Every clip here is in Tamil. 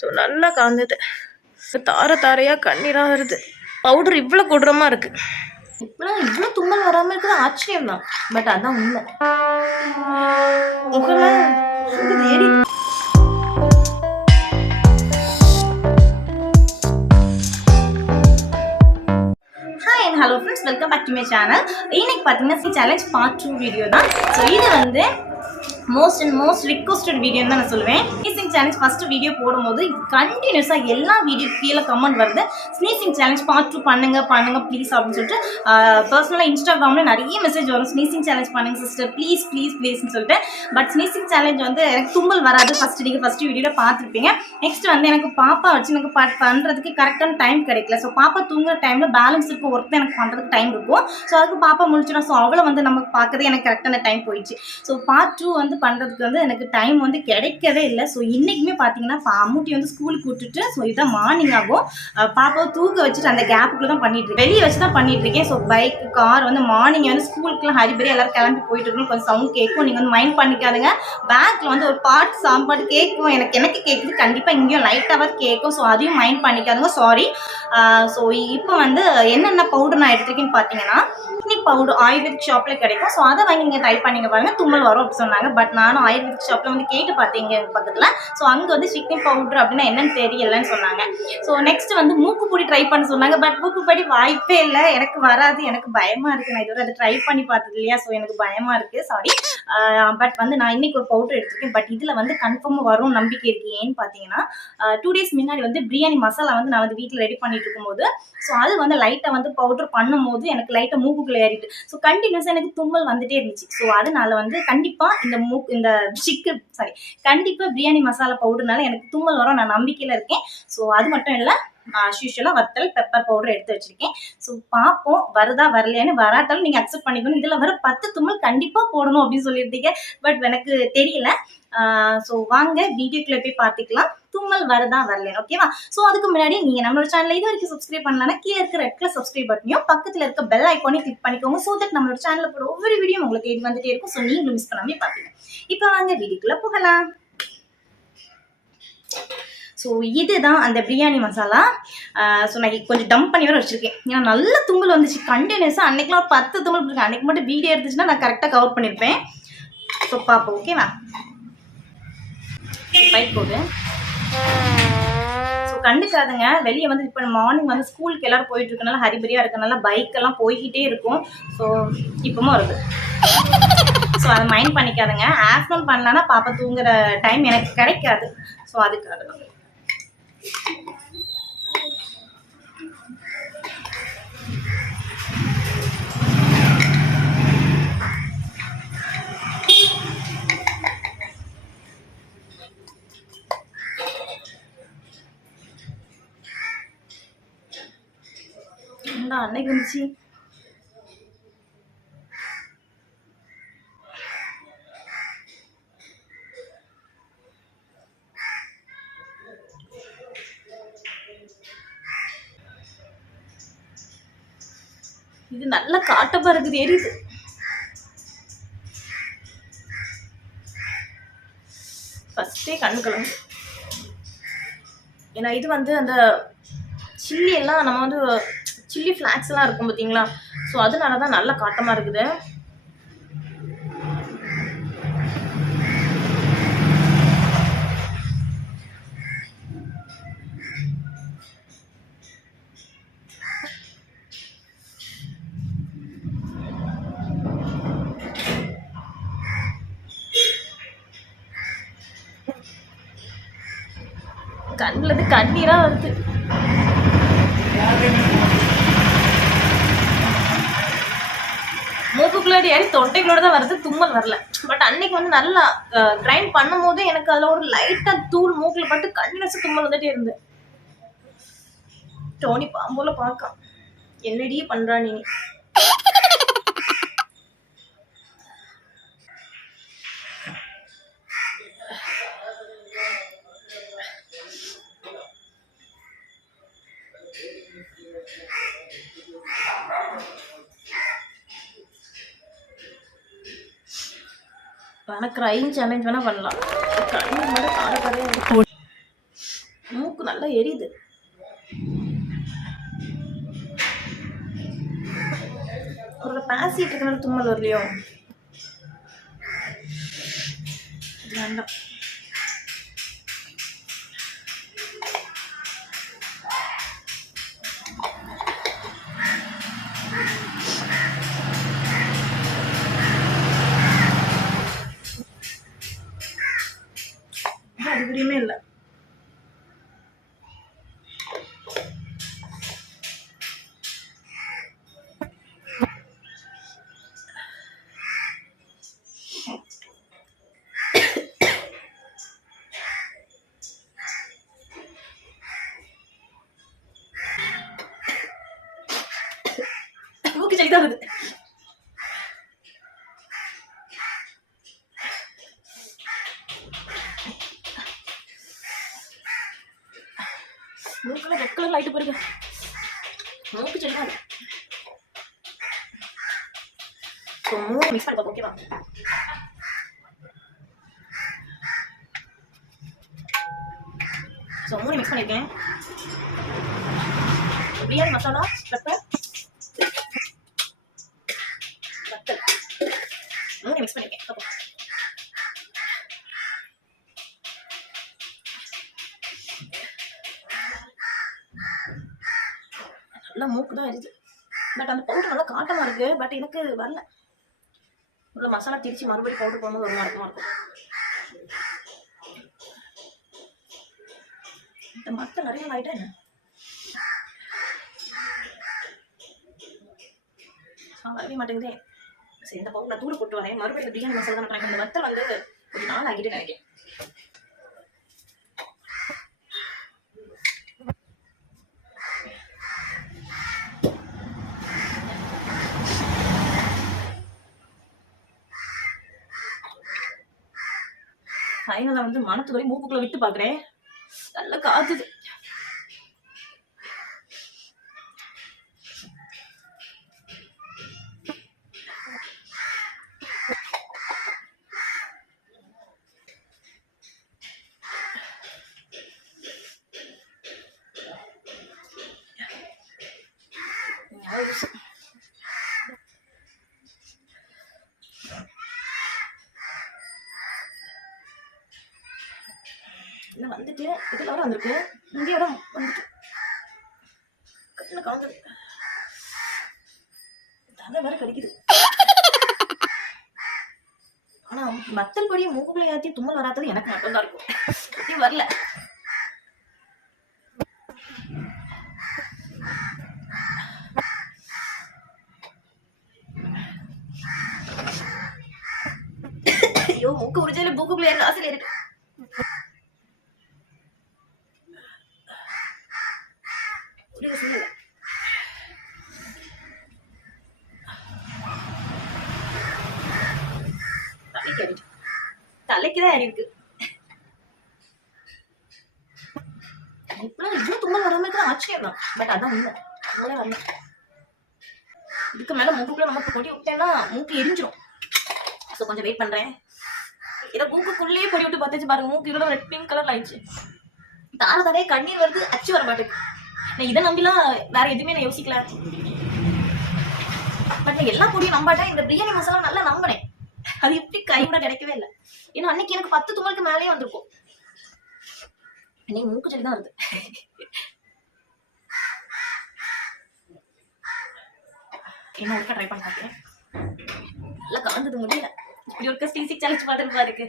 ஸோ நல்லா காந்தது. தார தாரையாக கண்ணீராக வருது. பவுடர் இவ்வளோ கொடூரமாக இருக்குது. இவ்வளோ தும்மல் வராமல் இருக்கிறது ஆச்சரியம் தான். பட் அதான் உண்மை. ஏறி hello friends, welcome back to my channel. இன்னைக்கு பார்த்தீங்கன்னா சேலஞ்ச் பார்ட் 2 வீடியோ தான். ஸோ இது வந்து மோஸ்ட் ரிக்வஸ்டட் வீடியோன்னு தான் நான் சொல்லுவேன். ஸ்னீசிங் சேலஞ்ச் ஃபஸ்ட்டு வீடியோ போடும்போது கண்டினியூஸாக எல்லா வீடியோ கீழே கமெண்ட் வருது, ஸ்னீசிங் சேலஞ்ச் பார்ட் 2 பண்ணுங்க ப்ளீஸ் அப்படின்னு சொல்லிட்டு. பர்சனலாக இன்ஸ்டாகிராமில் நிறைய மெசேஜ் வரும், ஸ்னீசிங் சேலஞ்ச் பண்ணுங்க சிஸ்டர் ப்ளீஸ்ன்னு சொல்லிட்டு. பட் ஸ்னீசிங் சேலஞ்ச் வந்து எனக்கு தும்மல் வராது. நீங்கள் ஃபஸ்ட்டு வீடியோவில் பார்த்துருப்பீங்க. நெக்ஸ்ட் வந்து எனக்கு பாப்பா வச்சு எனக்கு பண்ணுறதுக்கு கரெக்டான டைம் கிடைக்கல. ஸோ பாப்பா தூங்குற டைமில் பேலன்ஸ் இருக்க ஒர்க் எனக்கு பண்ணுறதுக்கு டைம் இருக்கும். ஸோ அதுக்கு பாப்பா முடிச்சிடும். ஸோ அவளை வந்து நமக்கு பார்க்கறது எனக்கு கரெக்டான டைம் போயிடுச்சு. ஸோ பார்ட் 2 வந்து பண்ணுறதுக்கு வந்து எனக்கு டைம் வந்து கிடைக்கவே இல்லை. ஸோ இன்றைக்குமே பார்த்தீங்கன்னா அம்முட்டி வந்து ஸ்கூலுக்கு விட்டுட்டு, ஸோ இதான் மார்னிங் ஆகும், பாப்பாவை தூக்க வச்சுட்டு அந்த கேப்புக்குள்ள தான் பண்ணிட்டுருக்கேன், வெளியே வச்சு தான் பண்ணிட்டுருக்கேன். ஸோ பைக் கார் வந்து மார்னிங் வந்து ஸ்கூலுக்குலாம் ஹரிபரி எல்லோரும் கிளம்பி போயிட்டு இருக்கணும். கொஞ்சம் சவுண்ட் கேட்கும், நீங்கள் வந்து மைண்ட் பண்ணிக்காதுங்க. பேக்கில் வந்து ஒரு சாம்பாட்டு கேட்கும், எனக்கு கேட்குது, கண்டிப்பாக இங்கேயும் லைட்டாக கேட்கும். ஸோ அதையும் மைண்ட் பண்ணிக்காதுங்க, சாரி. ஸோ இப்போ வந்து என்னென்ன பவுடர் நான் எடுத்துருக்கேன்னு பார்த்தீங்கன்னா, பவுடர் ஆயுர்வேதிக் ஷாப்பில் கிடைக்கும். ஸோ அதை வாங்கி நீங்கள் ட்ரை பண்ணிங்க பாருங்கள், தும்மல் வரும் அப்படி சொன்னாங்க. பட் நானும் ஆயுர்வேதிக் ஷாப்பில் வந்து கேட்டு பார்த்தீங்க பக்கத்தில். ஸோ அங்கே வந்து சிக்னி பவுடர் அப்படின்னா என்னன்னு தெரியலன்னு சொன்னாங்க. ஸோ நெக்ஸ்ட் வந்து மூக்குப்பொடி ட்ரை பண்ண சொன்னாங்க. பட் மூக்குப்பொடி வாய்ப்பே இல்லை, எனக்கு வராது, எனக்கு பயமாக இருக்குது. நான் இதுவரை அதை ட்ரை பண்ணி பார்த்தது இல்லையா, ஸோ எனக்கு பயமாக இருக்குது, சாரி. பட் வந்து நான் இன்னைக்கு ஒரு பவுடர் எடுத்துருக்கேன். பட் இதில் வந்து கன்ஃபார்மாக வரும் நம்பிக்கை இருக்குது. ஏன்னு பார்த்தீங்கன்னா 2 days முன்னாடி வந்து பிரியாணி மசாலா வந்து நான் வந்து வீட்டில் ரெடி பண்ணிட்டு இருக்கும்போது, ஸோ அது வந்து லைட்டாக வந்து பவுடர் பண்ணும்போது எனக்கு லைட்டாக மூக்குக்குள்ளே ஏறிட்டு, ஸோ கண்டினியூஸாக எனக்கு தும்மல் வந்துட்டே இருந்துச்சு. ஸோ அதனால வந்து கண்டிப்பாக கண்டிப்பாக பிரியாணி மசாலா பவுடர்னால எனக்கு தும்மல் வரும், நான் நம்பிக்கையில் இருக்கேன். ஸோ அது மட்டும் இல்லை, யூஸ்வலாக வத்தல் பெப்பர் பவுடர் எடுத்து வச்சிருக்கேன். ஸோ பார்ப்போம் வருதா வரலையான்னு. வராட்டாலும் நீங்கள் அக்செப்ட் பண்ணிக்கணும். இதில் வர 10 தும்மல் கண்டிப்பாக போடணும் அப்படின்னு சொல்லியிருந்தீங்க. பட் எனக்கு தெரியல. ஸோ வாங்க வீடியோக்குள்ளே போய் பார்த்துக்கலாம், தும்மல் வருதா வரலையா, ஓகேவா? ஸோ அதுக்கு முன்னாடி நீங்கள் நம்மளோட சேனலை இது வரைக்கும் சப்ஸ்கிரைப் பண்ணலன்னா கீழே இருக்கிற ரெட் கலர் சப்ஸ்கிரைப் பட்டனையும் பக்கத்தில் இருக்க பெல் ஐக்கானையும் கிளிக் பண்ணிக்கோங்க. ஸோ தட் நம்மளோட சேனலில் போட ஒவ்வொரு வீடியோ உங்களுக்கு தேடி வந்துட்டே இருக்கும். ஸோ நீங்களும் மிஸ் பண்ணாமே பார்ப்பீங்க. இப்போ வாங்க வீடியோக்குள்ளே போகலாம். ஸோ இதுதான் அந்த பிரியாணி மசாலா. ஸோ நான் கொஞ்சம் டம்ப் பண்ணி வர வச்சுருக்கேன். ஏன்னா நல்ல தும்மல் வந்துச்சு கண்டினியூஸாக. அன்றைக்கெலாம் ஒரு 10 தும்மல் போட்டுருக்கேன். அன்றைக்கி மட்டும் வீடியோ எடுத்துச்சுன்னா நான் கரெக்டாக கவர் பண்ணியிருப்பேன். ஸோ பார்ப்போம், ஓகேவா? பைக் போடு. ஸோ கண்டுக்காதுங்க, வெளியே வந்து இப்போ மார்னிங் வந்து ஸ்கூலுக்கு எல்லோரும் போயிட்டு இருக்கனால ஹரிபரியாக இருக்கனால பைக்கெல்லாம் போய்கிட்டே இருக்கும். ஸோ இப்போவும் வருது. ஸோ அதை மைண்ட் பண்ணிக்காதுங்க. ஆஃப்டர்நூன் பண்ணலான்னா பாப்பா தூங்குற டைம் எனக்கு கிடைக்காது. ஸோ அதுக்காக தான். அன்னைக்கு இருந்துச்சு. இது நல்ல காட்டப்பா இருக்குது, எரியுது. ஃபஸ்ட்டே கண்ணு கலந்து. ஏன்னா இது வந்து அந்த சில்லி எல்லாம் நம்ம வந்து சில்லி ஃப்ளாக்ஸ் எல்லாம் இருக்கும் பார்த்தீங்களா, ஸோ அதனால தான் நல்ல காட்டமாக இருக்குது. கண்ணில் கண்ணீராக வருது. மூக்குக்குள்ளாடி ஏறி தொட்டைகளோட தான் வருது, தும்மல் வரல. பட் அன்னைக்கு வந்து நல்லா கிரைண்ட் பண்ணும் போது எனக்கு அதில் ஒரு லைட்டாக தூள் மூக்கில் பட்டு கண்டினியூஸாக தும்மல் வந்துட்டே இருந்து. டோனி பாம்போல பார்க்க என்னடியே பண்ணுறா நீ. வேணா க்ரைம் சேலஞ்ச் வேணா பண்ணலாம். மூக்கு நல்லா எரியுது. ஒரு பேசிட்டு இருக்கனால தும்மல் வரலையோ? வேண்டாம். அறிகுறியுமே இல்லை. மூக்கு சளிதான் வருது. மூக்குல ரெட் கலர் லைட் பாருங்க. மூக்கு சளிதான். மூணு மிக்ஸ் பண்ணி ஓகேவா? மூணு மிக்ஸ் பண்ணிருக்கேன். பிரியாணி மசாலா, பெப்பர், வத்தல் மூணு மிக்ஸ் பண்ணிருக்கேன். நல்லா மூக்கு தான் எரியுது. பட் அந்த பவுடர் நல்லா காட்டமா இருக்கு. பட் எனக்கு வரல. உள்ள மசாலா திரிச்சு மறுபடியும் பவுடர் போடும்போது ஒரு மாதிரி இருக்கும். இந்த மத்த நிறைய ஆயிட்டா என்ன வரவே மாட்டேங்குதே. சரி, இந்த பவுடர் நான் தூள் போட்டு வரேன். மறுபடியும் இந்த பிரியாணி மசாலா தான் ட்ரை பண்ண. வத்தல் வந்து ஒரு நாள் ஆகிட்டு நினைக்கிறேன். ஃபைனலா வந்து மனத்து வரை மூக்குக்குள்ள விட்டு பாக்குறேன். நல்லா காத்துது. வந்துட்டு இதுல வர வந்திருக்கு. இந்த இடம் வந்துட்டு கட்டில கலந்து தலை வேற கடிக்குது. ஆனா மத்தல் பொடியை மூக்குக்குள்ள ஏற்றி தும்மல் வராதது எனக்கு மட்டும்தான் இருக்கும். வரல. ஐயோ, மூக்கு உரிஞ்சாலும் மூக்குக்குள்ள ஏற ஆசையில இருக்கு. தலைக்குதான் ஏறி இருக்கு. இப்பெல்லாம் இவ்வளவு தும்மல் வராம இருக்கிற ஆச்சரியம் தான். பட் அதான் இல்லை, தும்மலே வரல. இதுக்கு மேல மூக்குக்குள்ள நமக்கு பொடி விட்டேன்னா மூக்கு எரிஞ்சிடும். ஸோ கொஞ்சம் வெயிட் பண்றேன். இதை மூக்குக்குள்ளேயே பொடி விட்டு பார்த்துச்சு பாருங்க. மூக்கு இதோட ரெட் பிங்க் கலர்ல ஆயிடுச்சு. தானே கண்ணீர் வருது, அச்சு வர மாட்டேங்குது. நான் இதை நம்பிலாம் வேற எதுவுமே நான் யோசிக்கல. பட் எல்லா பொடியும் நம்பாட்டா இந்த பிரியாணி மசாலா நல்லா நம்பினேன். அது எப்படி கையோட கிடைக்கவே இல்லை. ஏன்னா அன்னைக்கு எனக்கு 10 தும்மலுக்கு மேலேயே வந்திருக்கும். இன்னைக்கு மூக்கு சளி தான் வருது. என்ன ஒருக்கா ட்ரை பண்ண பார்க்கிறேன். நல்லா கலந்தது முடியல. இப்படி ஒரு ஸ்டீசிக் சேலஞ்ச் பார்த்துட்டு இருக்கு.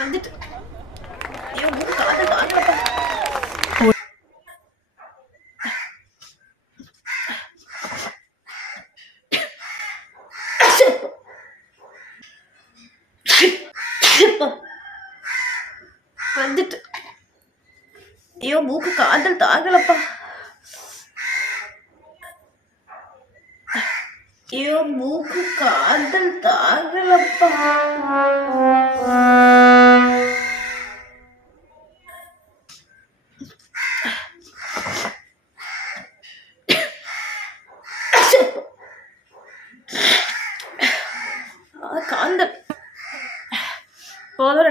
வந்துட்டு ஐயோ, மூக்கு காதல் தாங்கலப்பா. வந்துட்டு ஐயோ, மூக்கு காதல் தாங்கலப்பா. ஐயோ, மூக்கு காதல் தாங்கலப்பா.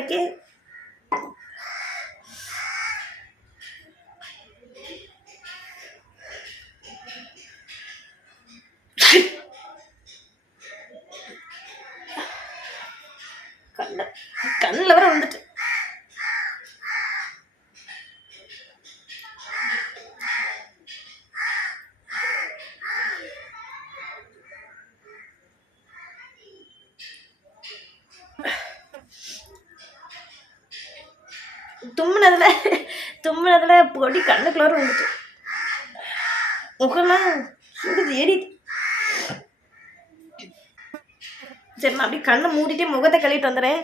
எனக்கே. கண்ணில் வர வந்துட்டு தும்முனதுல பொடி கண்ணுக்குள்ள வந்துட்டு முகம்லாம் சுடுது எரியுது. சரி நான் அப்படியே கண்ணை மூடிட்டே முகத்தை கழுவிட்டு வந்துடுறேன்.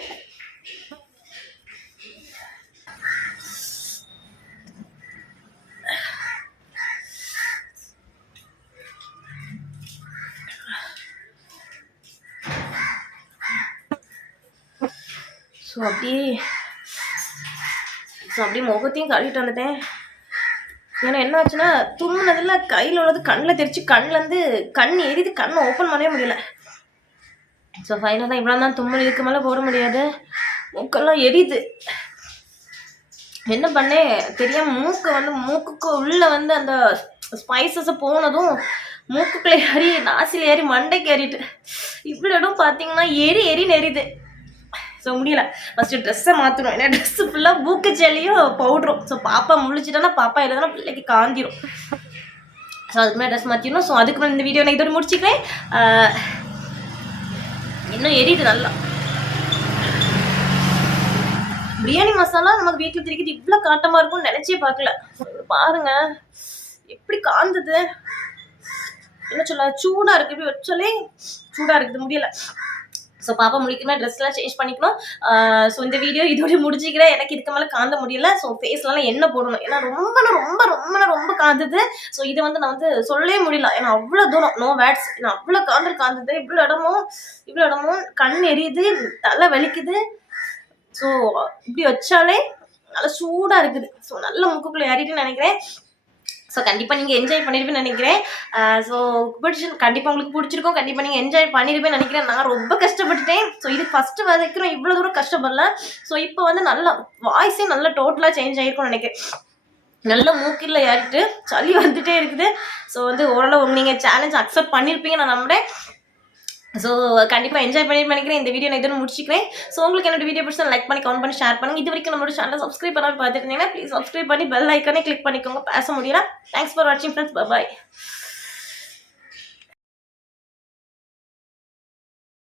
ஸோ அப்படியே முகத்தையும் கழுவிட்டு வந்துட்டேன். ஏன்னா என்ன ஆச்சுன்னா தும்முனதில் கையில் உள்ளது கண்ணில் தெரிச்சு கண்ணிலேருந்து கண் எரியுது, கண்ணை ஓப்பன் பண்ணவே முடியல. ஸோ ஃபைனலாக இவ்வளோ தான் தும்மல், இதுக்கு மேலே போட முடியாது, மூக்கெல்லாம் எரியுது. என்ன பண்ணேன் தெரியாமல் மூக்குக்கு உள்ளே வந்து அந்த ஸ்பைசஸை போனதும் மூக்குக்குள்ளே ஏறி நாசில் ஏறி மண்டைக்கு ஏறிட்டு இவ்வளோ இடம் பார்த்தீங்கன்னா எரின்னு எரியுது. ஸோ முடியல, ஃபஸ்ட்டு ட்ரெஸ்ஸை மாற்றணும். ஏன்னா ட்ரெஸ்ஸு ஃபுல்லாக பூக்கு ஜெல்லியும் பவுட்ரும். ஸோ பாப்பா முழிச்சிட்டோன்னா பாப்பா இல்லைன்னா பிள்ளைக்கு காந்திரும். ஸோ அதுக்கு மேலே ட்ரெஸ் மாற்றிடணும். ஸோ அதுக்கு மேலே இந்த வீடியோ நான் இதோட முடிச்சுக்கிறேன். இன்னும் எரியுது நல்லா. பிரியாணி மசாலா நமக்கு வீட்டில் திரிக்கிறது இவ்வளோ காட்டமாக இருக்கும்னு நினச்சே பார்க்கல. பாருங்க எப்படி காந்தது, என்ன சொல்ல, சூடாக இருக்குது. இப்படி வச்சாலே சூடாக இருக்குது, முடியலை. ஸோ பாப்பா முடிக்கணும், ட்ரெஸ்லாம் சேஞ்ச் பண்ணிக்கணும். ஸோ இந்த வீடியோ இதோட முடிஞ்சிக்கிறேன். எனக்கு இதுக்கு மேலே காந்த முடியல. ஸோ ஃபேஸ்லாம் எண்ணெய் போடணும், ஏன்னா ரொம்ப காந்தது. ஸோ இதை வந்து நான் வந்து சொல்லவே முடியல, ஏன்னா அவ்வளோ தூரம் நோ வேட்ஸ். ஏன்னா அவ்வளோ காந்தது, இவ்வளோ இடமும் கண் எரியுது, தலை வலிக்குது. ஸோ இப்படி வச்சாலே நல்லா சூடாக இருக்குது. ஸோ நல்ல முக்குக்குள்ளே ஏறிட்டுன்னு நினைக்கிறேன். ஸோ கண்டிப்பாக நீங்கள் என்ஜாய் பண்ணியிருப்பேன்னு நினைக்கிறேன். ஸோ கண்டிப்பாக உங்களுக்கு பிடிச்சிருக்கும், கண்டிப்பாக நீங்கள் என்ஜாய் பண்ணியிருப்பேன்னு நினைக்கிறேன். நான் ரொம்ப கஷ்டப்பட்டுட்டேன். ஸோ இது ஃபஸ்ட்டு வரைக்கும் இவ்வளோ தூரம் கஷ்டப்படல. ஸோ இப்போ வந்து நல்லா வாய்ஸே நல்லா டோட்டலாக சேஞ்ச் ஆகிருக்கும்னு நினைக்கிறேன். நல்ல மூக்கில் ஏறிட்டு சளி வந்துகிட்டே இருக்குது. ஸோ வந்து ஓரளவு நீங்கள் சேலஞ்ச் அக்செப்ட் பண்ணியிருப்பீங்க நான் நம்புறேன். ஸோ கண்டிப்பாக என்ஜாய் பண்ணி நினைக்கிறேன். இந்த வீடியோ நான் இதோட முடிச்சிக்கிறேன். ஸோ உங்களுக்கு என்னோட வீடியோ பிடிச்சா லைக் பண்ணி கமெண்ட் பண்ணி ஷேர் பண்ணுங்கள். இது வரைக்கும் நம்மளோட சேனலை சப்ஸ்கிரைப் பண்ணாமல் பார்த்துட்டு இருந்தீங்கன்னா ப்ளீஸ் சப்ஸ்கிரைப் பண்ணி பெல் ஐக்கானே கிளிக் பண்ணிக்கோங்க. பேச முடியல. தேங்க்ஸ் ஃபார் வாட்சிங் ஃப்ரெண்ட்ஸ். பாய்.